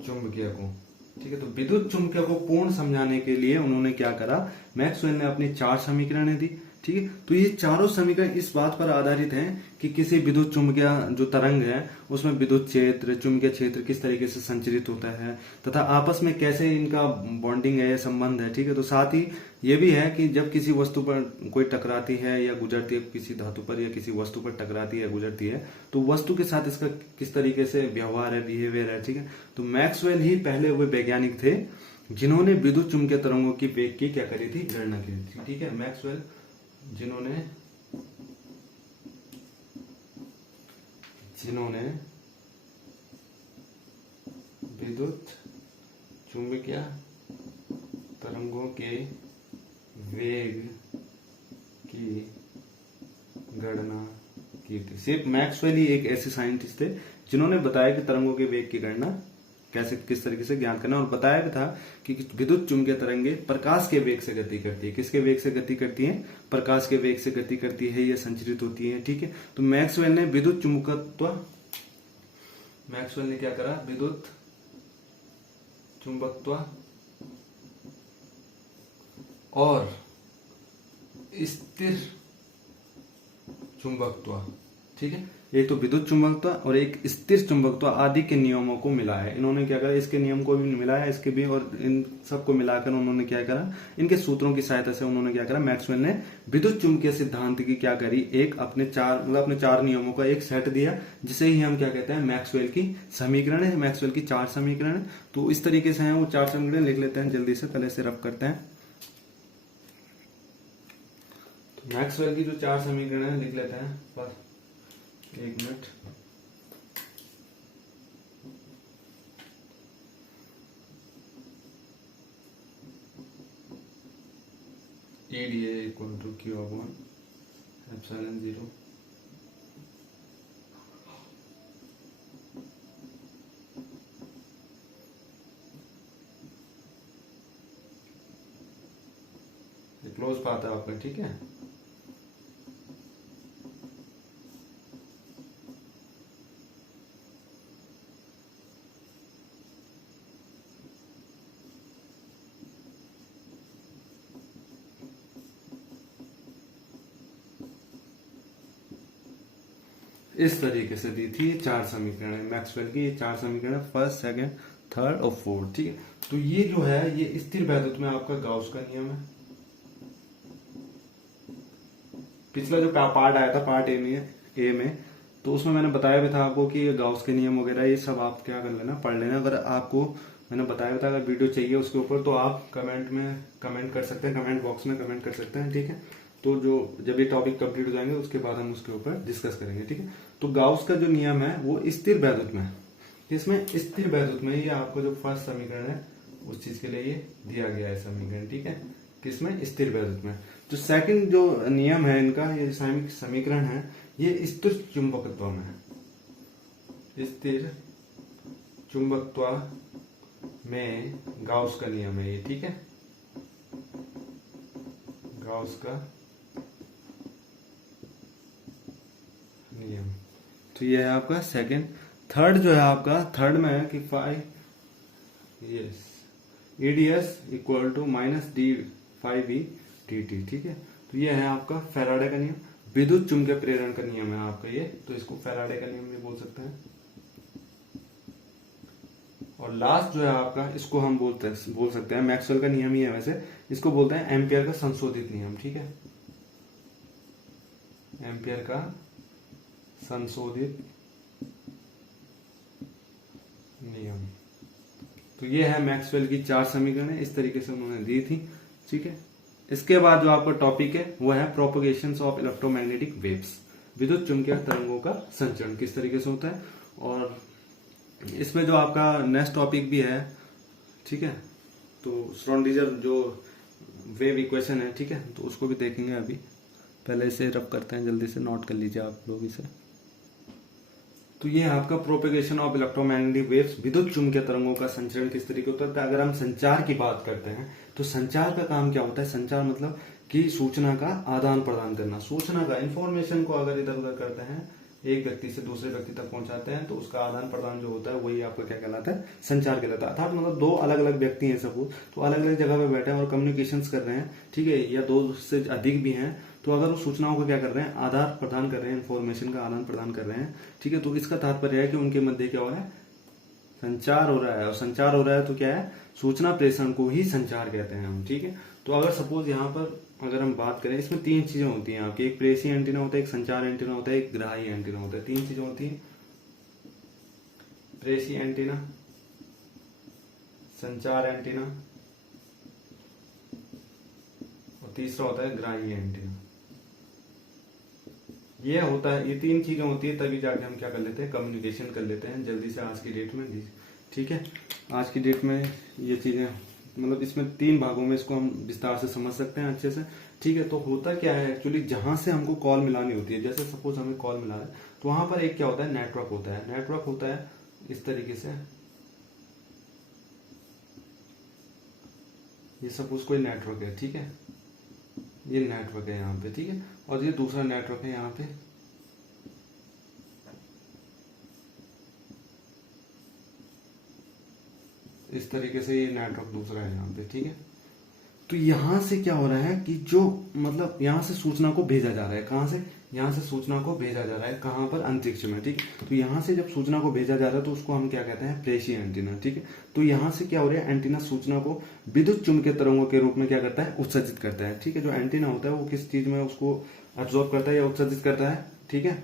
चुंबकीय को, ठीक है। तो विद्युत चुंबकीय को पूर्ण समझाने के लिए उन्होंने क्या करा, मैक्सवेल ने अपनी 4 समीकरणें दी, ठीक है। तो ये चारों समीकरण इस बात पर आधारित हैं कि किसी विद्युत चुंबकीय जो तरंग है उसमें विद्युत क्षेत्र, चुंबकीय क्षेत्र किस तरीके से संचरित होता है तथा आपस में कैसे इनका बॉन्डिंग है, संबंध है, ठीक है। तो साथ ही ये भी है कि जब किसी वस्तु पर कोई टकराती है या गुजरती है, किसी धातु पर या किसी वस्तु पर टकराती है, गुजरती है, तो वस्तु के साथ इसका किस तरीके से व्यवहार है, बिहेवियर है, ठीक है। तो मैक्सवेल ही पहले हुए वैज्ञानिक थे जिन्होंने विद्युत चुंबकीय तरंगों की वेग की क्या करी थी, गणना की थी, ठीक है। मैक्सवेल जिन्होंने विद्युत चुंबकीय तरंगों के वेग की गणना की थी। सिर्फ मैक्सवेल ही एक ऐसे साइंटिस्ट थे जिन्होंने बताया कि तरंगों के वेग की गणना कैसे, किस तरीके से ज्ञान करना, और बताया भी था कि विद्युत चुंबकीय तरंगे प्रकाश के वेग से गति करती है। किसके वेग से गति करती है, प्रकाश के वेग से गति करती है, या संचरित होती है, ठीक है। तो मैक्सवेल ने विद्युत चुंबकत्व, मैक्सवेल ने क्या करा, विद्युत चुंबकत्व और स्थिर चुंबकत्व, ठीक है। एक तो विद्युत चुंबकत्व और एक स्थिर चुंबकत्व आदि के नियमों को मिलाया है इन्होंने, क्या करा, इसके नियम को भी मिलाया, इसके भी, और इन सबको मिलाकर उन्होंने क्या करा, इनके सूत्रों की सहायता से उन्होंने क्या करा, मैक्सवेल ने विद्युत चुंबकीय सिद्धांत की क्या करी, एक अपने 4 नियमों का एक सेट दिया, जिसे ही हम क्या कहते हैं, मैक्सवेल की समीकरण है। मैक्सवेल की 4 समीकरण, तो इस तरीके से है वो 4 समीकरण लिख लेते हैं जल्दी से, पहले से रफ करते हैं। तो मैक्सवेल की जो 4 समीकरण लिख लेते हैं, बस 1 minute. EDA equal to Q upon epsilon 0 close path है आपका, ठीक है। इस तरीके से दी थी चार समीकरण, मैक्सवेल की ये चार समीकरण, फर्स्ट, सेकंड, थर्ड और फोर्थ, ठीक है। तो ये जो है ये स्थिर वैद्युत में आपका गाउस का नियम है। पिछला जो पार्ट आया था पार्ट ए में तो उसमें मैंने बताया भी था आपको कि ये गाउस के नियम वगैरह ये सब आप क्या कर लेना, पढ़ लेना। अगर आपको मैंने बताया था अगर वीडियो चाहिए उसके ऊपर तो आप कमेंट में कमेंट कर सकते हैं, कमेंट बॉक्स में कमेंट कर सकते हैं, ठीक है। तो जो जब ये टॉपिक कंप्लीट हो जाएंगे उसके बाद हम उसके ऊपर डिस्कस करेंगे, ठीक है। तो गाउस का जो नियम है वो स्थिर वैद्युत में है। इसमें स्थिर वैद्युत में ये आपको जो फर्स्ट समीकरण है उस चीज के लिए ये दिया गया है समीकरण, ठीक है। किसमें? स्थिर वैद्युत में। जो सेकंड जो नियम है इनका, ये समीकरण है, ये स्थिर चुंबकत्व में है। स्थिर चुंबकत्व में गाउस का नियम है ये, ठीक है। गाउस का नियम, तो ये है आपका सेकंड। थर्ड जो है आपका, थर्ड में है कि phi yes EDS equal to minus D phi B D T, ठीक है। तो ये है आपका फैराडे का नियम, विद्युत चुंबकीय प्रेरण का नियम है आपका ये, तो इसको फैराडे का नियम भी बोल सकते हैं। और लास्ट जो है आपका, इसको हम बोल सकते हैं, मैक्सवेल का नियम ही है वैसे, इसको बोलते हैं एम्पियर का संशोधित नियम, ठीक है। एम्पियर का संशोधित नियम। तो ये है मैक्सवेल की चार समीकरण, इस तरीके से उन्होंने दी थी, ठीक है। इसके बाद जो आपका टॉपिक है वो है प्रोपगेशन ऑफ इलेक्ट्रोमैग्नेटिक वेव्स, विद्युत चुंबकीय तरंगों का संचरण किस तरीके से होता है। और इसमें जो आपका नेक्स्ट टॉपिक भी है, ठीक है, तो श्रोडिंगर जो वेव इक्वेशन है, ठीक है, तो उसको भी देखेंगे। अभी पहले इसे रब करते हैं, जल्दी से नोट कर लीजिए आप लोग इसे। तो ये आपका प्रोपेगेशन ऑफ इलेक्ट्रोमैग्नेटिक वेव्स, विद्युत चुंबकीय तरंगों का संचरण किस तरीके होता है। अगर हम संचार की बात करते हैं तो संचार का काम क्या होता है? संचार मतलब कि सूचना का आदान प्रदान करना, सूचना का, इंफॉर्मेशन को अगर इधर उधर करते हैं, एक व्यक्ति से दूसरे व्यक्ति तक पहुंचाते हैं, तो उसका आदान प्रदान जो होता है वही आपका क्या कहलाता है? संचार कहलाता है। अर्थात मतलब दो अलग अलग व्यक्ति हैं सपोज, तो अलग अलग जगह पे बैठे हैं और कम्युनिकेशन कर रहे हैं, ठीक है, या दो से अधिक भी हैं, तो अगर वो सूचनाओं को क्या कर रहे हैं? आदान प्रदान कर रहे हैं, इन्फॉर्मेशन का आदान प्रदान कर रहे हैं, ठीक है। तो इसका तात्पर्य है कि उनके मध्य क्या हो रहा है? संचार हो रहा है। और संचार हो रहा है तो क्या है? सूचना प्रेषण को ही संचार कहते हैं हम, ठीक है। तो अगर सपोज यहाँ पर अगर हम बात करें, इसमें तीन चीजें होती हैं आपकी, एक प्रेषी एंटीना होता है, एक संचार एंटीना होता है, एक ग्राही एंटीना होता है। तीन चीजें होती हैं, प्रेषी एंटीना, संचार एंटीना और तीसरा होता है ग्राही एंटीना। ये होता है, ये तीन चीजें होती है, तभी जाके हम क्या कर लेते हैं? कम्युनिकेशन कर लेते हैं जल्दी से आज की डेट में, ठीक है। आज की डेट में ये चीजें मतलब इसमें तीन भागों में इसको हम विस्तार से समझ सकते हैं अच्छे से, ठीक है। तो होता क्या है एक्चुअली, जहां से हमको कॉल मिलानी होती है, जैसे सपोज हमें कॉल मिला रहा है, तो वहां पर एक क्या होता है? नेटवर्क होता है। नेटवर्क होता है इस तरीके से, ये सपोज कोई नेटवर्क है, ठीक है, ये नेटवर्क है यहाँ पे, ठीक है, और ये दूसरा नेटवर्क है यहाँ पे, इस तरीके से ये नेटवर्क दूसरा है यहाँ पे, ठीक है। तो यहां से क्या हो रहा है कि जो मतलब यहां से सूचना को भेजा जा रहा है, कहां से? यहां से सूचना को भेजा जा रहा है, कहां पर? अंतरिक्ष में, ठीक है। तो यहां से जब सूचना को भेजा जा रहा है तो उसको हम क्या कहते हैं? प्रेषी एंटीना, ठीक है। तो यहां से क्या हो रहा है? एंटीना सूचना को विद्युत चुंबकीय तरंगों के रूप में क्या करता है? उत्सर्जित करता है, ठीक है। जो एंटीना होता है वो किस चीज में उसको एब्जॉर्ब करता है या उत्सर्जित करता है, ठीक है।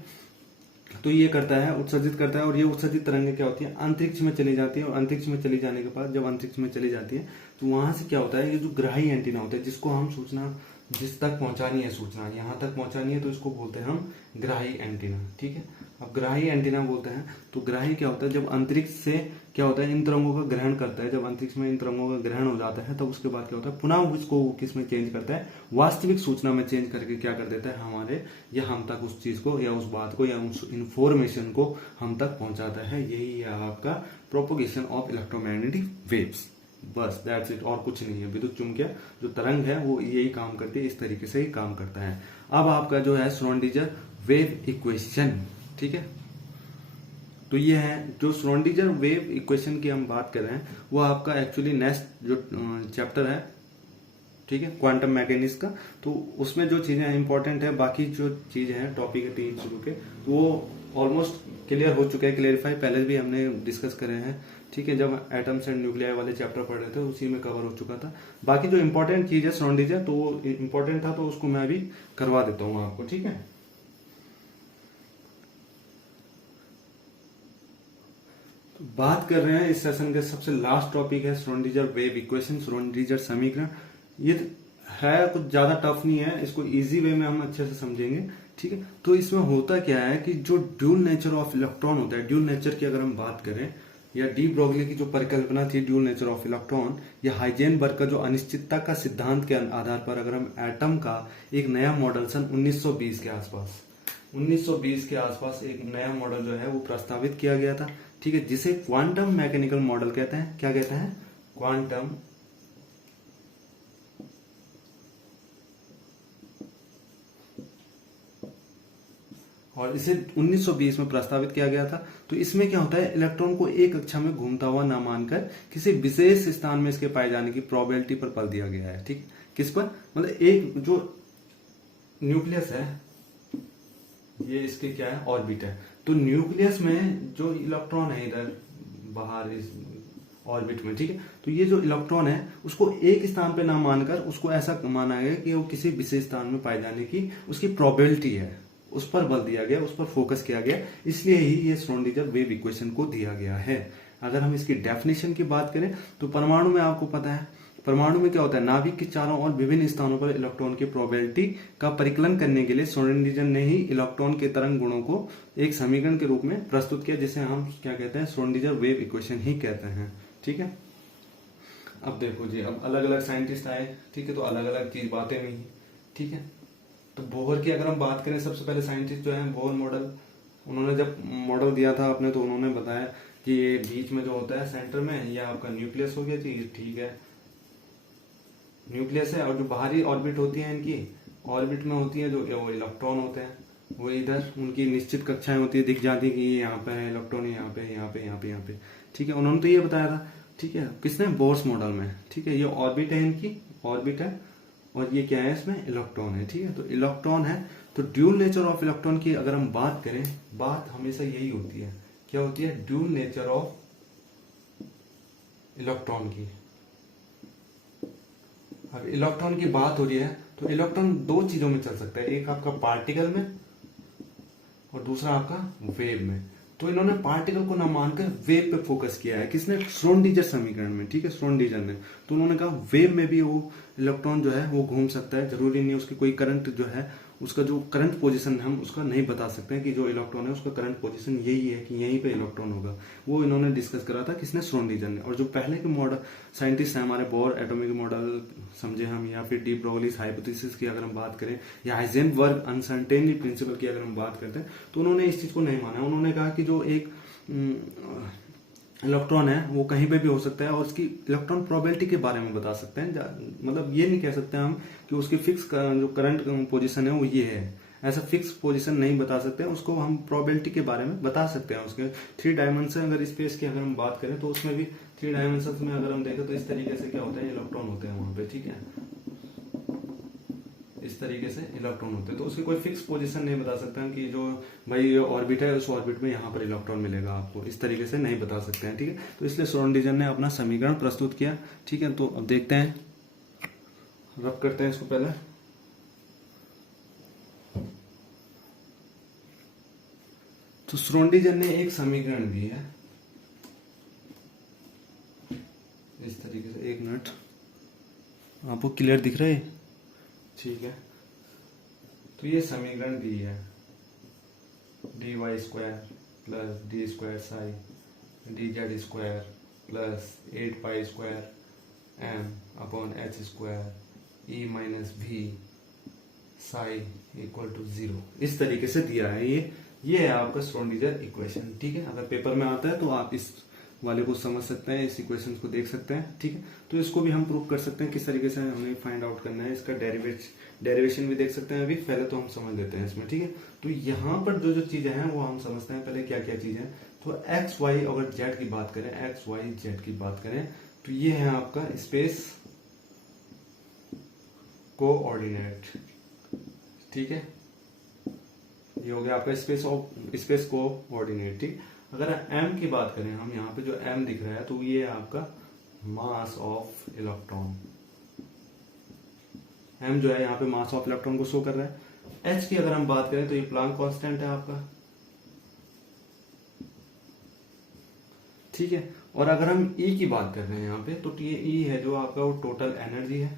तो ये करता है, उत्सर्जित करता है, और ये उत्सर्जित तरंगें क्या होती है? अंतरिक्ष में चली जाती है। और अंतरिक्ष में चली जाने के बाद जब अंतरिक्ष में चली जाती है तो वहां से क्या होता है? ये जो ग्राही एंटीना होता है, जिसको हम सूचना, जिस तक पहुंचानी है सूचना, यहां तक पहुंचानी है, तो इसको बोलते हैं हम ग्राही एंटीना, ठीक है। अब ग्राही एंटीना बोलते हैं, तो ग्राही क्या होता है? जब अंतरिक्ष से क्या होता है, इन तरंगों का ग्रहण करता है। जब अंतरिक्ष में इन तरंगों का ग्रहण हो जाता है तब उसके बाद क्या होता है, पुनः उसको किस में चेंज करता है, वास्तविक सूचना में चेंज करके क्या कर देता है, हमारे या हम तक उस चीज को या उस बात को या उस इंफॉर्मेशन को हम तक पहुंचाता है। यही है आपका प्रोपोगेशन ऑफ इलेक्ट्रोमैग्नेटिक वेव्स। बस दैट्स इट, और कुछ नहीं है। विद्युत चुम्बकीय जो तरंग है वो यही काम करती है, इस तरीके से ही काम करता है। अब आपका जो है श्रोडिंगर वेव इक्वेशन, ठीक है। तो ये है जो श्रोडिंगर वेव इक्वेशन की हम बात कर रहे हैं, वो आपका एक्चुअली नेक्स्ट जो चैप्टर है, ठीक है, क्वांटम मैकेनिक्स का। तो उसमें जो चीजें इंपॉर्टेंट है, बाकी जो चीजें हैं टॉपिक है 3 शुरू के, तो वो ऑलमोस्ट क्लियर हो चुके हैं, क्लियरिफाई पहले भी हमने डिस्कस करे हैं, ठीक है। जब एटम्स एंड न्यूक्लियाई वाले चैप्टर पढ़ रहे थे उसी में कवर हो चुका था। बाकी जो इंपॉर्टेंट चीज है श्रोडिंगर, तो वो इंपॉर्टेंट था तो उसको मैं भी करवा देता हूँ आपको, ठीक है। तो बात कर रहे हैं इस सेशन के सबसे लास्ट टॉपिक है श्रोडिंगर वेव इक्वेशन, श्रोडिंगर समीकरण। ये है कुछ ज्यादा टफ नहीं है, इसको इजी वे में हम अच्छे से समझेंगे, ठीक है। तो इसमें होता क्या है कि जो ड्यूल नेचर ऑफ इलेक्ट्रॉन होता है, ड्यूल नेचर की अगर हम बात करें, या डी ब्रोगली की जो परिकल्पना थी ड्यूल नेचर ऑफ इलेक्ट्रॉन, या हाइजेनबर्ग का जो अनिश्चितता का सिद्धांत के आधार पर अगर हम एटम का एक नया मॉडल सन 1920 के आसपास 1920 के आसपास एक नया मॉडल जो है वो प्रस्तावित किया गया था, ठीक है, जिसे क्वांटम मैकेनिकल मॉडल कहते हैं। क्या कहते हैं? क्वांटम और इसे 1920 में प्रस्तावित किया गया था। तो इसमें क्या होता है, इलेक्ट्रॉन को एक कक्षा में घूमता हुआ ना मानकर किसी विशेष स्थान में इसके पाए जाने की प्रोबेबिलिटी पर बल दिया गया है, ठीक। किस पर? मतलब एक जो न्यूक्लियस है, ये इसके क्या है, ऑर्बिट है। तो न्यूक्लियस में जो इलेक्ट्रॉन है इधर बाहर इस ऑर्बिट में, ठीक है, तो ये जो इलेक्ट्रॉन है उसको एक स्थान पे ना मानकर उसको ऐसा माना गया कि वो किसी विशेष स्थान में पाए जाने की उसकी प्रोबेबिलिटी है, उस पर बल दिया गया, उस पर फोकस किया गया, इसलिए ही ये श्रोडिंगर वेव इक्वेशन को दिया गया है। अगर हम इसकी डेफिनेशन की बात करें तो परमाणु में आपको पता है, परमाणु में क्या होता है, नाभिक के चारों ओर विभिन्न स्थानों पर इलेक्ट्रॉन की प्रोबेबिलिटी का परिकलन करने के लिए श्रोडिंगर ने ही इलेक्ट्रॉन के तरंग गुणों को एक समीकरण के रूप में प्रस्तुत किया, जिसे हम क्या कहते हैं, श्रोडिंगर वेव इक्वेशन ही कहते हैं, ठीक है। अब देखो जी, अब अलग अलग साइंटिस्ट आए, ठीक है, तो अलग अलग चीज बातें हुई, ठीक है। तो बोहर की अगर हम बात करें, सबसे पहले साइंटिस्ट जो है बोहर मॉडल, उन्होंने जब मॉडल दिया था आपने, तो उन्होंने बताया कि ये बीच में जो होता है सेंटर में, ये आपका न्यूक्लियस हो गया जी, ठीक है, न्यूक्लियस है। और जो बाहरी ऑर्बिट होती है इनकी, ऑर्बिट में होती है जो वो इलेक्ट्रॉन होते हैं, वो इधर उनकी निश्चित कक्षाएं होती है, दिख जाती है कि ये यहाँ पे है इलेक्ट्रॉन, यहाँ पे यहाँ पे यहाँ पे यहाँ पे, ठीक है। उन्होंने तो ये बताया था, ठीक है, किसने, बोर्स मॉडल में, ठीक है। ये ऑर्बिट है इनकी, ऑर्बिट है, और ये क्या है, इसमें इलेक्ट्रॉन है, ठीक है। तो इलेक्ट्रॉन है, तो ड्यूल नेचर ऑफ इलेक्ट्रॉन की अगर हम बात करें, बात हमेशा यही होती है, क्या होती है, ड्यूल नेचर ऑफ इलेक्ट्रॉन की। अब इलेक्ट्रॉन की बात हो रही है तो इलेक्ट्रॉन दो चीजों में चल सकता है, एक आपका पार्टिकल में और दूसरा आपका वेव में। तो इन्होंने पार्टिकल को ना मानकर वेव पे फोकस किया है, किसने, श्रोडिंगर समीकरण में, ठीक है, श्रोडिंगर ने। तो उन्होंने कहा वेव में भी वो इलेक्ट्रॉन जो है वो घूम सकता है, जरूरी नहीं उसकी कोई करंट जो है, उसका जो करंट पोजीशन हम उसका नहीं बता सकते हैं कि जो इलेक्ट्रॉन है उसका करंट पोजीशन यही है कि यहीं पे इलेक्ट्रॉन होगा। वो इन्होंने डिस्कस करा था, किसने, श्रोडिंगर ने। और जो पहले के मॉडल साइंटिस्ट हैं हमारे, बोर एटॉमिक मॉडल समझे हम, या फिर डी ब्रोगलीज हाइपोथेसिस की अगर हम बात करें, या हाइजेनबर्ग अनसर्टेनिटी प्रिंसिपल की अगर हम बात करते हैं, तो उन्होंने इस चीज को नहीं माना। उन्होंने कहा कि जो एक इलेक्ट्रॉन है वो कहीं पे भी हो सकता है और उसकी इलेक्ट्रॉन प्रोबेबिलिटी के बारे में बता सकते हैं। मतलब ये नहीं कह सकते हम कि उसकी फिक्स जो करंट पोजीशन है वो ये है, ऐसा फिक्स पोजीशन नहीं बता सकते हैं, उसको हम प्रोबेबिलिटी के बारे में बता सकते हैं। उसके 3 डायमेंशन अगर स्पेस की अगर हम बात करें तो उसमें भी 3 डायमेंशन में अगर हम देखें तो इस तरीके से क्या होता है, इलेक्ट्रॉन होते हैं वहां पे, ठीक है, इस तरीके से इलेक्ट्रॉन होते हैं। तो उसकी कोई फिक्स पोजीशन नहीं बता सकते हैं कि जो भाई ऑर्बिट है उस ऑर्बिट में यहाँ पर इलेक्ट्रॉन मिलेगा आपको, इस तरीके से नहीं बता सकते हैं, ठीक है। तो इसलिए श्रोडिंगर ने अपना समीकरण प्रस्तुत किया, ठीक है। तो अब देखते हैं, रब करते हैं इसको पहले। तो श्रोडिंगर ने एक समीकरण दी है इस तरीके से, एक मिनट, आपको क्लियर दिख रहा है, ठीक है। तो ये समीकरण दी है, dy² plus d² psi dz square plus 8 pi square m upon h square e minus v psi equal to 0, इस तरीके से दिया है। ये है आपका श्रोडिंगर इक्वेशन। ठीक है, अगर पेपर में आता है तो आप इस वाले को समझ सकते हैं, इस इक्वेशन को देख सकते हैं। ठीक है, तो इसको भी हम प्रूव कर सकते हैं किस तरीके से हमें फाइंड आउट करना है। इसका डेरिवेशन भी देख सकते हैं। अभी पहले तो हम समझ लेते हैं इसमें। ठीक है, तो यहाँ पर जो जो चीजें हैं वो हम समझते हैं पहले क्या क्या चीजें हैं। तो एक्स वाई अगर जेड की बात करें, एक्स वाई जेड की बात करें तो ये है आपका स्पेस कोऑर्डिनेट। ठीक है, ये हो गया आपका स्पेस कोऑर्डिनेट। ठीक, अगर m की बात करें हम, यहाँ पे जो m दिख रहा है तो ये है आपका मास ऑफ इलेक्ट्रॉन। m जो है यहाँ पे मास ऑफ इलेक्ट्रॉन को शो कर रहा है। h की अगर हम बात करें तो ये प्लांक कांस्टेंट है आपका। ठीक है, और अगर हम E की बात कर रहे हैं यहाँ पे तो ये E है जो आपका वो टोटल एनर्जी है।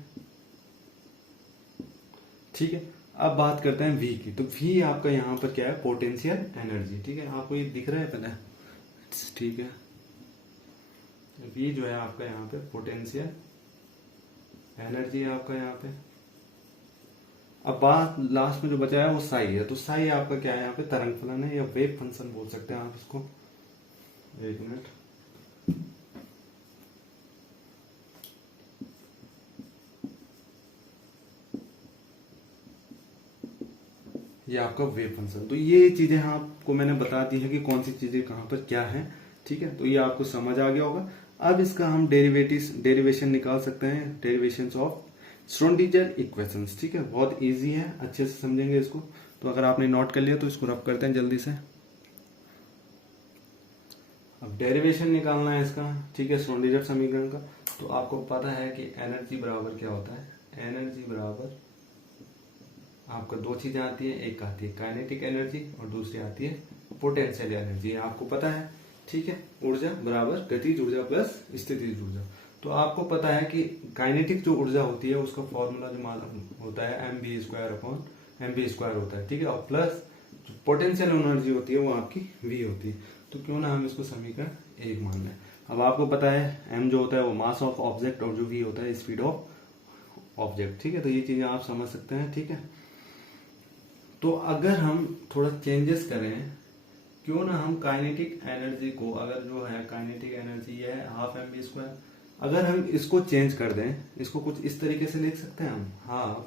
ठीक है, अब बात करते हैं V की। तो V आपका यहाँ पर क्या है, पोटेंशियल एनर्जी। ठीक है, आपको ये दिख रहा है पहले। ठीक है, V जो है आपका यहाँ पे पोटेंशियल एनर्जी है आपका यहाँ पे। अब बात लास्ट में जो बचा है वो साई है। तो साई आपका क्या है यहाँ पे, तरंग फलन है या वेव फंक्शन बोल सकते हैं आप इसको। एक मिनट, ये आपका वेव फंक्शन। तो ये चीजें आपको मैंने बता दी है कि कौन सी चीजें कहां पर क्या है। ठीक है, तो ये आपको समझ आ गया होगा। अब इसका हम डेरिवेशन निकाल सकते हैं, डेरिवेशंस ऑफ श्रोडिंगर इक्वेशंस। ठीक है, बहुत इजी है, अच्छे से समझेंगे इसको। तो अगर आपने नोट कर लिया तो इसको रब करते हैं जल्दी से। अब डेरिवेशन निकालना है इसका। ठीक है, श्रोडिंगर समीकरण का। तो आपको पता है कि एनर्जी बराबर क्या होता है। एनर्जी बराबर आपको दो चीजें आती है, एक आती है काइनेटिक एनर्जी और दूसरी आती है पोटेंशियल एनर्जी, आपको पता है। ठीक है, ऊर्जा बराबर गतिज ऊर्जा प्लस स्थितिज ऊर्जा। तो आपको पता है कि काइनेटिक जो ऊर्जा होती है उसका फॉर्मूला जो मालूम होता है mv square upon mv square होता है। ठीक है, और प्लस जो पोटेंशियल एनर्जी होती है वो आपकी v होती है। तो क्यों ना हम इसको समीकरण 1 मान लें। अब आपको पता है m जो होता है वो मास ऑफ ऑब्जेक्ट और जो v होता है स्पीड ऑफ ऑब्जेक्ट। ठीक है, तो ये चीजें आप समझ सकते हैं। ठीक है, तो अगर हम थोड़ा चेंजेस करें, क्यों ना हम काइनेटिक एनर्जी को, अगर जो है काइनेटिक एनर्जी है हाफ mv स्क्वायर, अगर हम इसको चेंज कर दें, इसको कुछ इस तरीके से लिख सकते हैं हम, half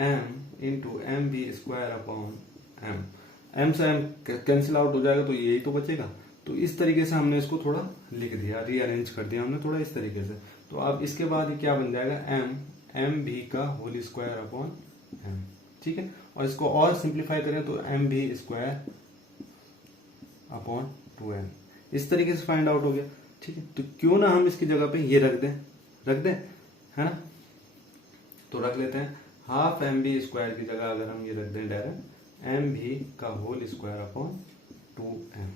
m into M B square upon m से m कैंसिल आउट हो जाएगा तो यही तो बचेगा। तो इस तरीके से हमने इसको थोड़ा लिख दिया, रीअरेंज कर दिया हमने थोड़ा इस तरीके से। तो अब इसके बाद ये क्या बन जाएगा, एम भी का होल स्क्वायर अपॉन m। ठीक है, और इसको और सिंप्लीफाई करें तो एम भी स्क्वायर अपॉन 2m, इस तरीके से फाइंड आउट हो गया। ठीक है, तो क्यों ना हम इसकी जगह पे ये रख दें, है ना। तो रख लेते हैं हाफ एम बी स्क्वायर की जगह अगर हम ये रख दें डायरेक्ट एम भी का होल स्क्वायर अपॉन 2m।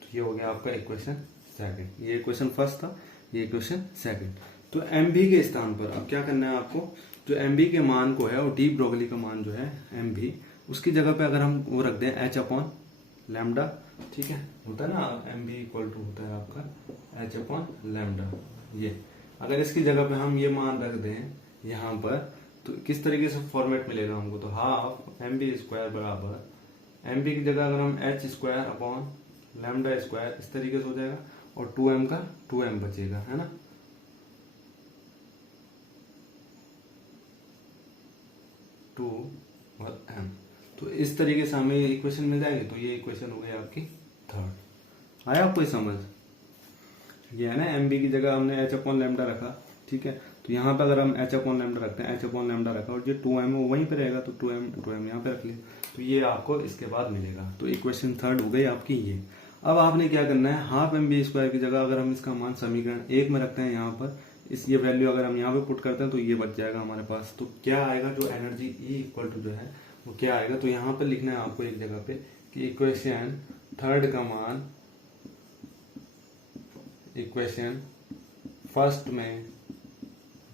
तो ये हो गया आपका इक्वेशन सेकंड। ये इक्वेशन फर्स्ट था, ये इक्वेशन सेकंड। तो एम भी के स्थान पर अब क्या करना है आपको, जो एम बी के मान को है और डी ब्रोगली का मान जो है एम बी, उसकी जगह पे अगर हम वो रख दें एच अपॉन लैम्डा। ठीक है, होता है ना एम बी इक्वल टू होता है आपका एच अपॉन लैम्डा। ये अगर इसकी जगह पे हम ये मान रख दें यहाँ पर तो किस तरीके से फॉर्मेट मिलेगा हमको, तो हाफ एम बी स्क्वायर बराबर एम बी की जगह अगर हम H square upon lambda square इस तरीके से हो जाएगा और 2m का 2m बचेगा, है ना। टू और m, तो इस तरीके से हमें इक्वेशन मिल जाएगी। तो ये इक्वेशन हो गई आपकी थर्ड। आया आपको समझ, ये है ना एम बी की जगह हमने एच अपॉन लैम्डा रखा। ठीक है, तो यहाँ पे अगर हम एच अपॉन लैम्डा रखते हैं, एच अपॉन लैम्डा रखा और जो 2m वो वहीं पे रहेगा तो 2m यहाँ पे रख लिया, तो ये आपको इसके बाद मिलेगा। तो इक्वेशन थर्ड हो गई आपकी ये। अब आपने क्या करना है, हाफ एम बी स्क्वायर की जगह अगर हम इसका मान समीकरण 1 में रखते हैं यहाँ पर, इस ये वैल्यू अगर हम यहाँ पे पुट करते हैं तो ये बच जाएगा हमारे पास। तो क्या आएगा, जो एनर्जी E इक्वल टू जो है वो क्या आएगा, तो यहाँ पर लिखना है आपको एक जगह पे कि इक्वेशन थर्ड का मान इक्वेशन फर्स्ट में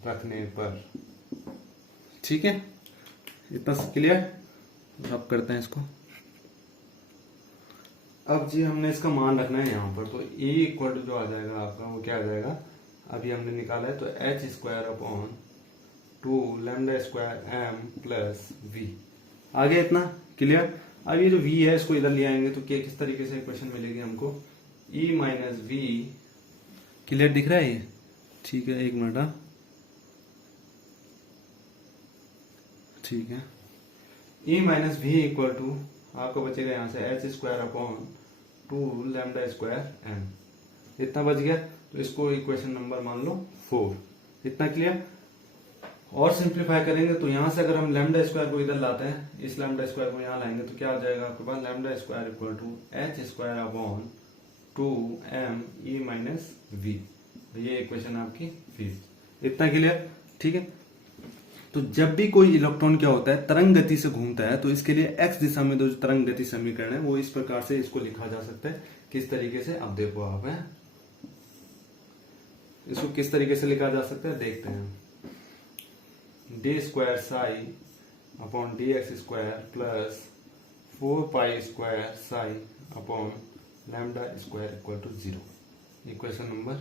रखने पर। ठीक है, इतना क्लियर। अब करते हैं इसको। अब जी हमने इसका मान रखना है यहाँ पर, तो E इक्वल टू जो आ जाएगा आपका वो क्या आ जाएगा, अभी हमने निकाला है, तो H square upon 2 lambda square M plus V. आगे इतना क्लियर। अब ये जो v है इसको इधर ले आएंगे तो क्या किस तरीके से इक्वेशन मिलेगी हमको, E माइनस वी। क्लियर दिख रहा है ये? ठीक है, एक मिनट। ठीक है, E minus V equal to आपको बचेगा यहाँ से H square upon 2 lambda square M. इतना बच गया, तो इसको इक्वेशन नंबर मान लो 4। इतना क्लियर। और सिंप्लीफाई करेंगे तो यहां से अगर हम लैम्डा स्क्वायर को इधर लाते हैं, इस लैम्डा स्क्वायर को यहां लाएंगे तो क्या हो जाएगा आपके पास, lambda square equal to H square upon 2 M E minus V. ये इक्वेशन आपकी 5। इतना क्लियर? ठीक है। तो जब भी कोई इलेक्ट्रॉन क्या होता है, तरंग गति से घूमता है, तो इसके लिए एक्स दिशा में जो तरंग गति समीकरण है वो इस प्रकार से इसको लिखा जा सकता है। किस तरीके से, अब देखो आप है इसको किस तरीके से लिखा जा सकता है, देखते हैं। D square psi upon D X square plus 4 pi square psi upon lambda square equal to 0। Equation number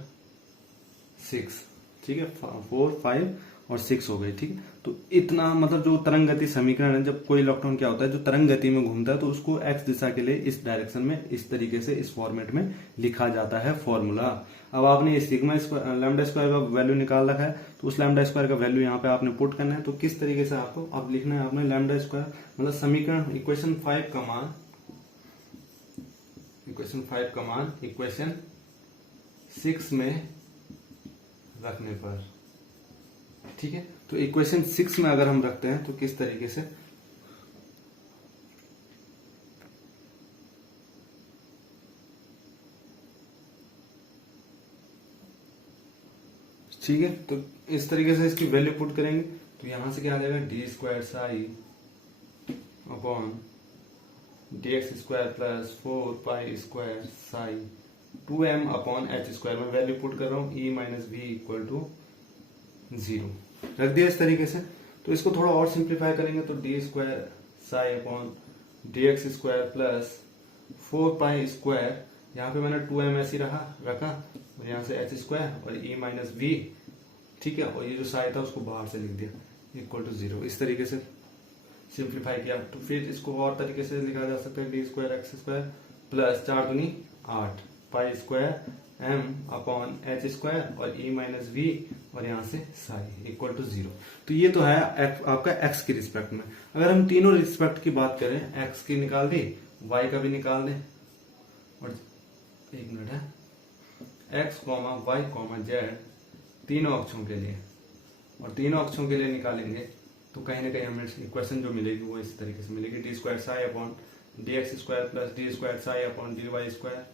6। ठीक है, 4, 5 और 6 हो गई। ठीक है, तो इतना मतलब जो तरंग गति समीकरण है, जब कोई इलेक्ट्रॉन क्या होता है जो तरंग गति में घूमता है तो उसको एक्स दिशा के लिए इस डायरेक्शन में इस तरीके से इस फॉर्मेट में लिखा जाता है फॉर्मूला। अब आपने सिग्मा लैम्डा स्क्वायर का वैल्यू निकाल रखा है, तो उस लैम्डा स्क्वायर का वैल्यू यहाँ पे आपने पुट करना है। तो किस तरीके से आपको अब लिखना है, आपने लैम्डा स्क्वायर मतलब समीकरण इक्वेशन 5 का मान इक्वेशन 6 में रखने पर। ठीक है, तो इक्वेशन 6 में अगर हम रखते हैं तो किस तरीके से, ठीक है, तो इस तरीके से इसकी वैल्यू पुट करेंगे तो यहां से क्या आ जाएगा, D square psi upon D X square plus 4 pi square psi 2m upon H square में वैल्यू पुट कर रहा हूं, E minus V equal to 0 रख दिया इस तरीके से। तो इसको थोड़ा और सिंप्लीफाई करेंगे तो D square psi upon D X square plus 4 pi square, यहाँ पे मैंने 2m ऐसी रखा और यहाँ से एच स्क्वायर और E माइनस वी। ठीक है, और ये जो साई था उसको बाहर से लिख दिया इक्वल टू 0। इस तरीके से सिंप्लीफाई किया तो फिर इसको और तरीके से लिखा जा सकता है, D square x square plus 4 दूनी 8 pi square m upon H square और E माइनस वी और यहाँ से साई इक्वल टू 0। तो ये तो है आपका x की रिस्पेक्ट में। अगर हम तीनों रिस्पेक्ट की बात करें, x की निकाल दी, y का भी निकाल दें, और एक मिनट है, x, y, z तीनों अक्षों के लिए, और तीनों अक्षों के लिए निकालेंगे तो कहीं ना कहीं हमें इक्वेशन जो मिलेगी वो इस तरीके से मिलेगी, D square psi upon D X square plus D square psi upon D Y square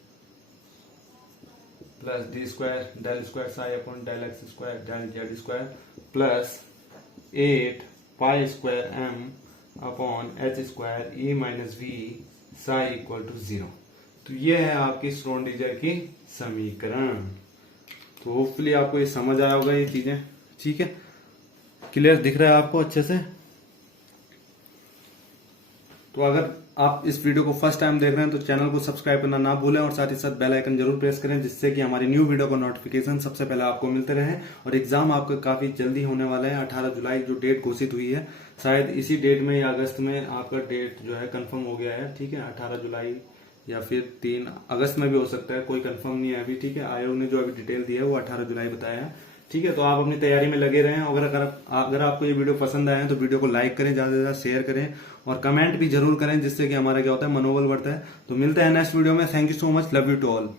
plus D square del square psi upon del X square del Z square plus 8 pi square M upon H square E minus V psi equal to 0। तो ये है आपकी Schrodinger की समीकरण। तो hopefully आपको ये समझ आया होगा ये चीजें। ठीक है, क्लियर दिख रहा है आपको अच्छे से? तो अगर आप इस वीडियो को फर्स्ट टाइम देख रहे हैं तो चैनल को सब्सक्राइब करना ना भूलें और साथ ही साथ बेल आइकन जरूर प्रेस करें, जिससे कि हमारी न्यू वीडियो का नोटिफिकेशन सबसे पहले आपको मिलते रहे। और एग्जाम आपका काफी जल्दी होने वाला है, 18 जुलाई जो डेट घोषित हुई है, शायद इसी डेट में या अगस्त में आपका डेट जो है कंफर्म हो गया है। ठीक है, 18 जुलाई या फिर 3 अगस्त में भी हो सकता है, कोई कंफर्म नहीं है अभी। ठीक है, आयोग ने जो अभी डिटेल दी है वो 18 जुलाई बताया है। ठीक है, तो आप अपनी तैयारी में लगे रहें। अगर आपको ये वीडियो पसंद आया है तो वीडियो को लाइक करें, ज्यादा से ज्यादा शेयर करें और कमेंट भी जरूर करें, जिससे कि हमारा क्या होता है मनोबल बढ़ता है। तो मिलते हैं नेक्स्ट वीडियो में। Thank you so much, love you to all.